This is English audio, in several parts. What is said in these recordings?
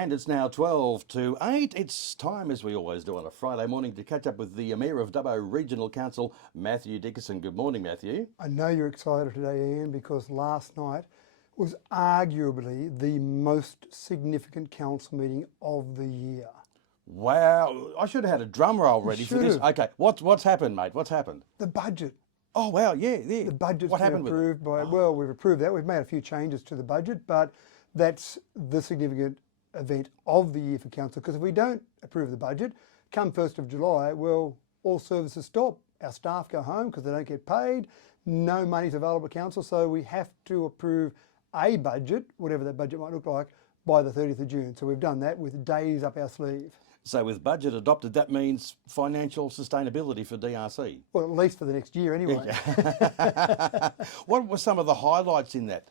And it's now 12 to 8. It's time, as we always do on a Friday morning, to catch up with the Mayor of Dubbo Regional Council, Matthew Dickerson. Good morning, Matthew. I know you're excited today, Ian, because last night was arguably the most significant council meeting of the year. Wow, I should have had a drum roll ready for this. should have. Okay, what's happened, mate? What's happened? The budget. Oh, wow, yeah. The budget's What been happened with it? approved by, well, we've approved that. We've made a few changes to the budget, but that's the significant event of the year for council, because if we don't approve the budget, come 1st of July, well, all services stop. Our staff go home because they don't get paid. No money's available to council, so we have to approve a budget, whatever that budget might look like, by the 30th of June. So we've done that with days up our sleeve. So with budget adopted, that means financial sustainability for DRC. Well, at least for the next year anyway. What were some of the highlights in that?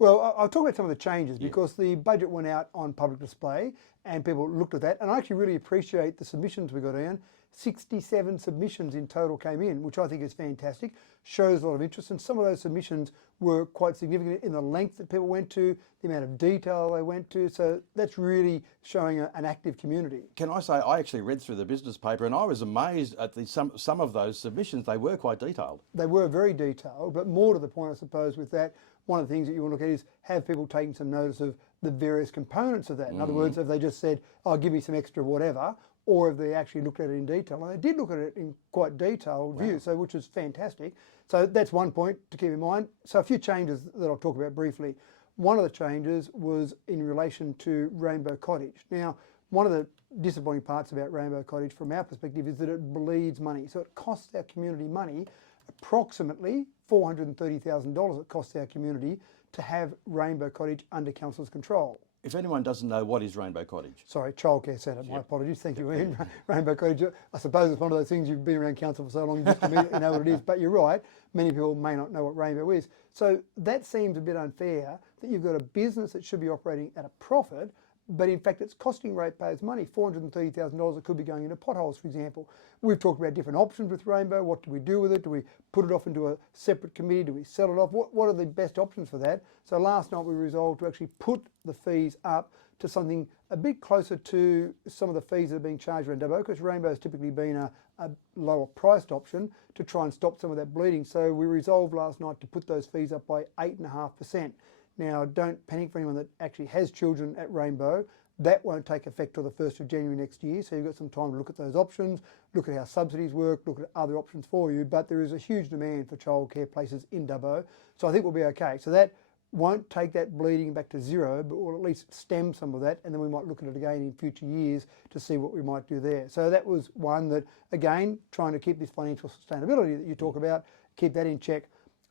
Well, I'll talk about some of the changes because the budget went out on public display and people looked at that. And I actually really appreciate the submissions we got in. 67 submissions in total came in, which I think is fantastic, shows a lot of interest. And some of those submissions were quite significant in the length that people went to, the amount of detail they went to. So that's really showing an active community. Can I say, I actually read through the business paper and I was amazed at some of those submissions. They were quite detailed. They were very detailed, but more to the point, I suppose, with that, one of the things that you want to look at is have people taking some notice of the various components of that. In other words, have they just said, oh, give me some extra whatever, or have they actually looked at it in detail? And they did look at it in quite detailed view, so which is fantastic. So that's one point to keep in mind. So a few changes that I'll talk about briefly. One of the changes was in relation to Rainbow Cottage. Now, one of the disappointing parts about Rainbow Cottage from our perspective is that it bleeds money. So it costs our community money, approximately $430,000 it costs our community to have Rainbow Cottage under council's control. If anyone doesn't know, what is Rainbow Cottage? Sorry, childcare centre, my apologies. Thank you, Ian. Rainbow Cottage, I suppose it's one of those things you've been around council for so long, you just immediately know what it is. But you're right, many people may not know what Rainbow is. So that seems a bit unfair that you've got a business that should be operating at a profit, but in fact it's costing ratepayers money, $430,000 that could be going into potholes, for example. We've talked about different options with Rainbow. What do we do with it? Do we put it off into a separate committee? Do we sell it off? What are the best options for that? So last night we resolved to actually put the fees up to something a bit closer to some of the fees that are being charged around Dubbo, because Rainbow's typically been a lower priced option to try and stop some of that bleeding. So we resolved last night to put those fees up by 8.5%. Now, don't panic for anyone that actually has children at Rainbow. That won't take effect till the 1st of January next year, so you've got some time to look at those options, look at how subsidies work, look at other options for you, but there is a huge demand for childcare places in Dubbo, so I think we'll be okay. So that won't take that bleeding back to zero, but will at least stem some of that, and then we might look at it again in future years to see what we might do there. So that was one that, again, trying to keep this financial sustainability that you talk about, keep that in check.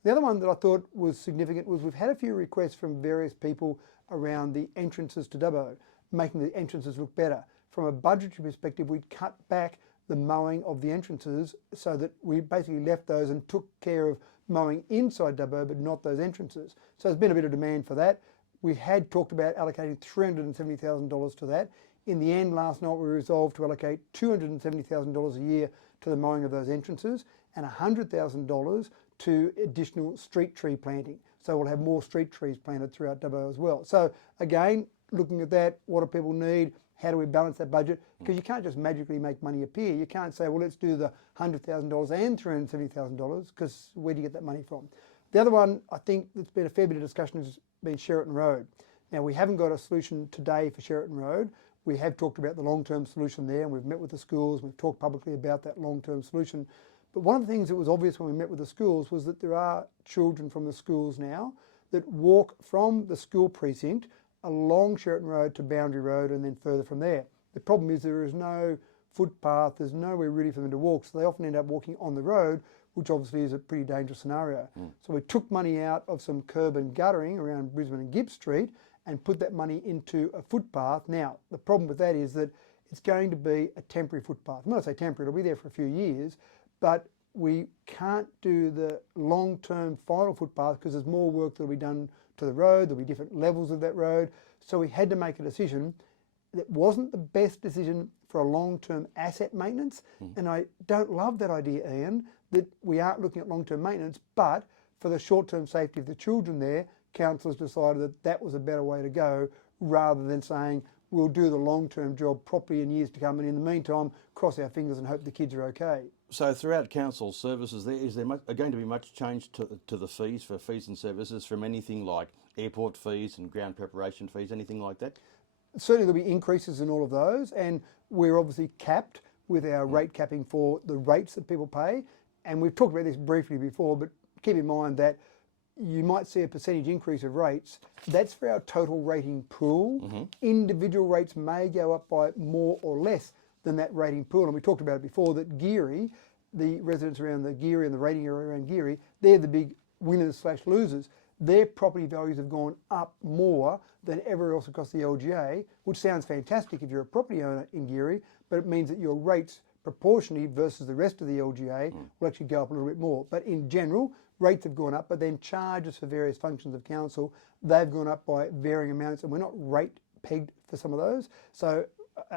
The other one that I thought was significant was we've had a few requests from various people around the entrances to Dubbo, making the entrances look better. From a budgetary perspective, we'd cut back the mowing of the entrances so that we basically left those and took care of mowing inside Dubbo, but not those entrances. So there's been a bit of demand for that. We had talked about allocating $370,000 to that. In the end, last night we resolved to allocate $270,000 a year to the mowing of those entrances and $100,000 to additional street tree planting. So we'll have more street trees planted throughout Dubbo as well. So again, looking at that, what do people need? How do we balance that budget? Because you can't just magically make money appear. You can't say, well, let's do the $100,000 and $370,000, because where do you get that money from? The other one, I think that's been a fair bit of discussion, has been Sheraton Road. Now, we haven't got a solution today for Sheraton Road. We have talked about the long-term solution there, and we've met with the schools, we've talked publicly about that long-term solution. But one of the things that was obvious when we met with the schools was that there are children from the schools now that walk from the school precinct along Sheraton Road to Boundary Road and then further from there. The problem is there is no footpath, there's nowhere really for them to walk, so they often end up walking on the road, which obviously is a pretty dangerous scenario. So we took money out of some curb and guttering around Brisbane and Gibbs Street and put that money into a footpath. Now, the problem with that is that it's going to be a temporary footpath. I'm not going to say temporary, it'll be there for a few years, but we can't do the long-term final footpath because there's more work that'll be done to the road, there'll be different levels of that road. So we had to make a decision that wasn't the best decision for a long-term asset maintenance. And I don't love that idea, Ian, that we aren't looking at long-term maintenance, but for the short-term safety of the children there, council has decided that that was a better way to go rather than saying, we'll do the long-term job properly in years to come, and in the meantime, cross our fingers and hope the kids are okay. So throughout council services, is there going to be much change to the fees for fees and services from anything like airport fees and ground preparation fees, anything like that? Certainly there'll be increases in all of those, and we're obviously capped with our rate capping for the rates that people pay. And we've talked about this briefly before, but keep in mind that you might see a percentage increase of rates. That's for our total rating pool. Individual rates may go up by more or less than that rating pool. And we talked about it before, that Geary, the residents around the Geary and the rating area around Geary, they're the big winners/losers. Their property values have gone up more than everywhere else across the LGA, which sounds fantastic if you're a property owner in Geary, but it means that your rates proportionally versus the rest of the LGA will actually go up a little bit more. But in general, rates have gone up, but then charges for various functions of council, they've gone up by varying amounts, and we're not rate pegged for some of those. So,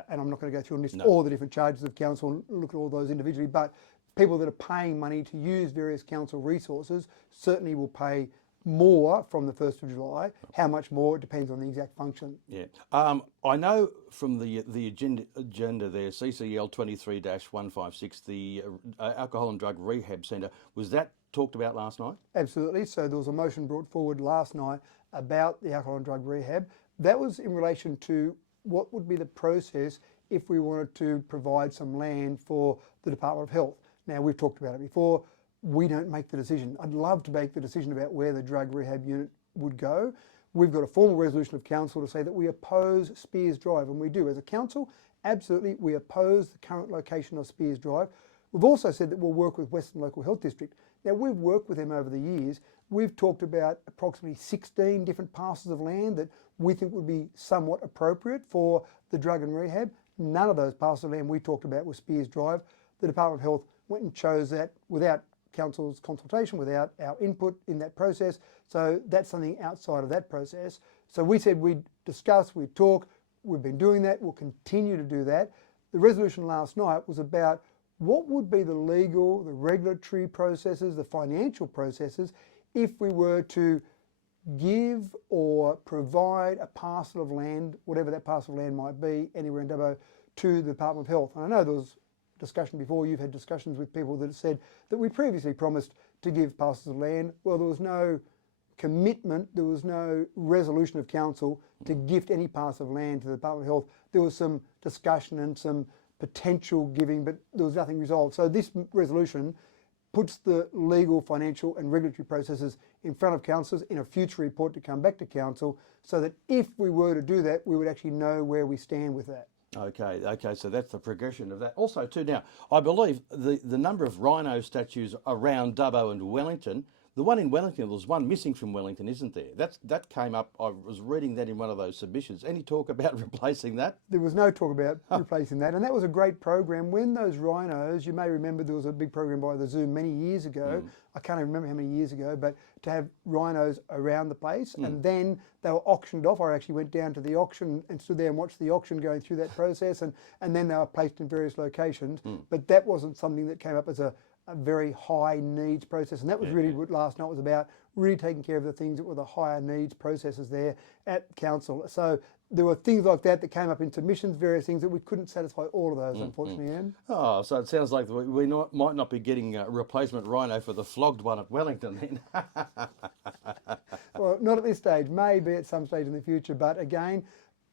and I'm not going to go through and list all the different charges of council and look at all those individually, but people that are paying money to use various council resources certainly will pay more from the 1st of July. How much more, it depends on the exact function. Yeah. I know from the agenda there, CCL 23-156, the Alcohol and Drug Rehab Centre, was that talked about last night? Absolutely. So there was a motion brought forward last night about the alcohol and drug rehab. That was in relation to what would be the process if we wanted to provide some land for the Department of Health. Now, we've talked about it before. We don't make the decision. I'd love to make the decision about where the drug rehab unit would go. We've got a formal resolution of council to say that we oppose Spears Drive, and we do. As a council, absolutely, we oppose the current location of Spears Drive. We've also said that we'll work with Western Local Health District. Now, we've worked with them over the years. We've talked about approximately 16 different parcels of land that we think would be somewhat appropriate for the drug and rehab. None of those parcels of land we talked about was Spears Drive. The Department of Health went and chose that without council's consultation, without our input in that process. So that's something outside of that process. So we said we'd discuss, we'd talk. We've been doing that. We'll continue to do that. The resolution last night was about what would be the legal, the regulatory processes, the financial processes if we were to give or provide a parcel of land, whatever that parcel of land might be, anywhere in Dubbo, to the Department of Health. And I know there was discussion before, you've had discussions with people that said that we previously promised to give parcels of land. Well, there was no commitment, there was no resolution of council to gift any parcel of land to the Department of Health. There was some discussion and some potential giving, but there was nothing resolved. So this resolution puts the legal, financial and regulatory processes in front of councillors in a future report to come back to council, so that if we were to do that, we would actually know where we stand with that. Okay, so that's the progression of that. Also too, now, I believe the number of rhino statues around Dubbo and Wellington, the one in Wellington, there's one missing from Wellington, isn't there? That came up, I was reading that in one of those submissions. Any talk about replacing that? There was no talk about replacing that, and that was a great program. When those rhinos, you may remember there was a big program by the zoo many years ago, I can't even remember how many years ago, but to have rhinos around the place, and then they were auctioned off. I actually went down to the auction and stood there and watched the auction going through that process, and then they were placed in various locations, but that wasn't something that came up as a very high needs process, and that was really what last night was about, really taking care of the things that were the higher needs processes there at council. So there were things like that that came up in submissions, various things that we couldn't satisfy all of those, unfortunately, Ian. Oh, so it sounds like we might not be getting a replacement rhino for the flogged one at Wellington then. Well, not at this stage, maybe at some stage in the future, but again,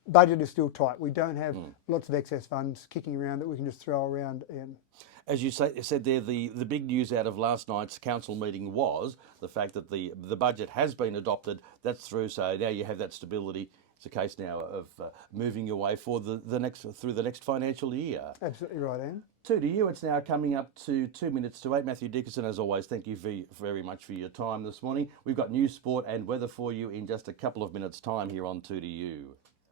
budget is still tight. We don't have lots of excess funds kicking around that we can just throw around, Ian. As you said there, the big news out of last night's council meeting was the fact that the budget has been adopted. That's through, so now you have that stability. It's a case now of moving your way for through the next financial year. Absolutely right, Ian. 2 to you. It's now coming up to 2 minutes to 8. Matthew Dickinson, as always, thank you very much for your time this morning. We've got news, sport and weather for you in just a couple of minutes' time here on 2 to you.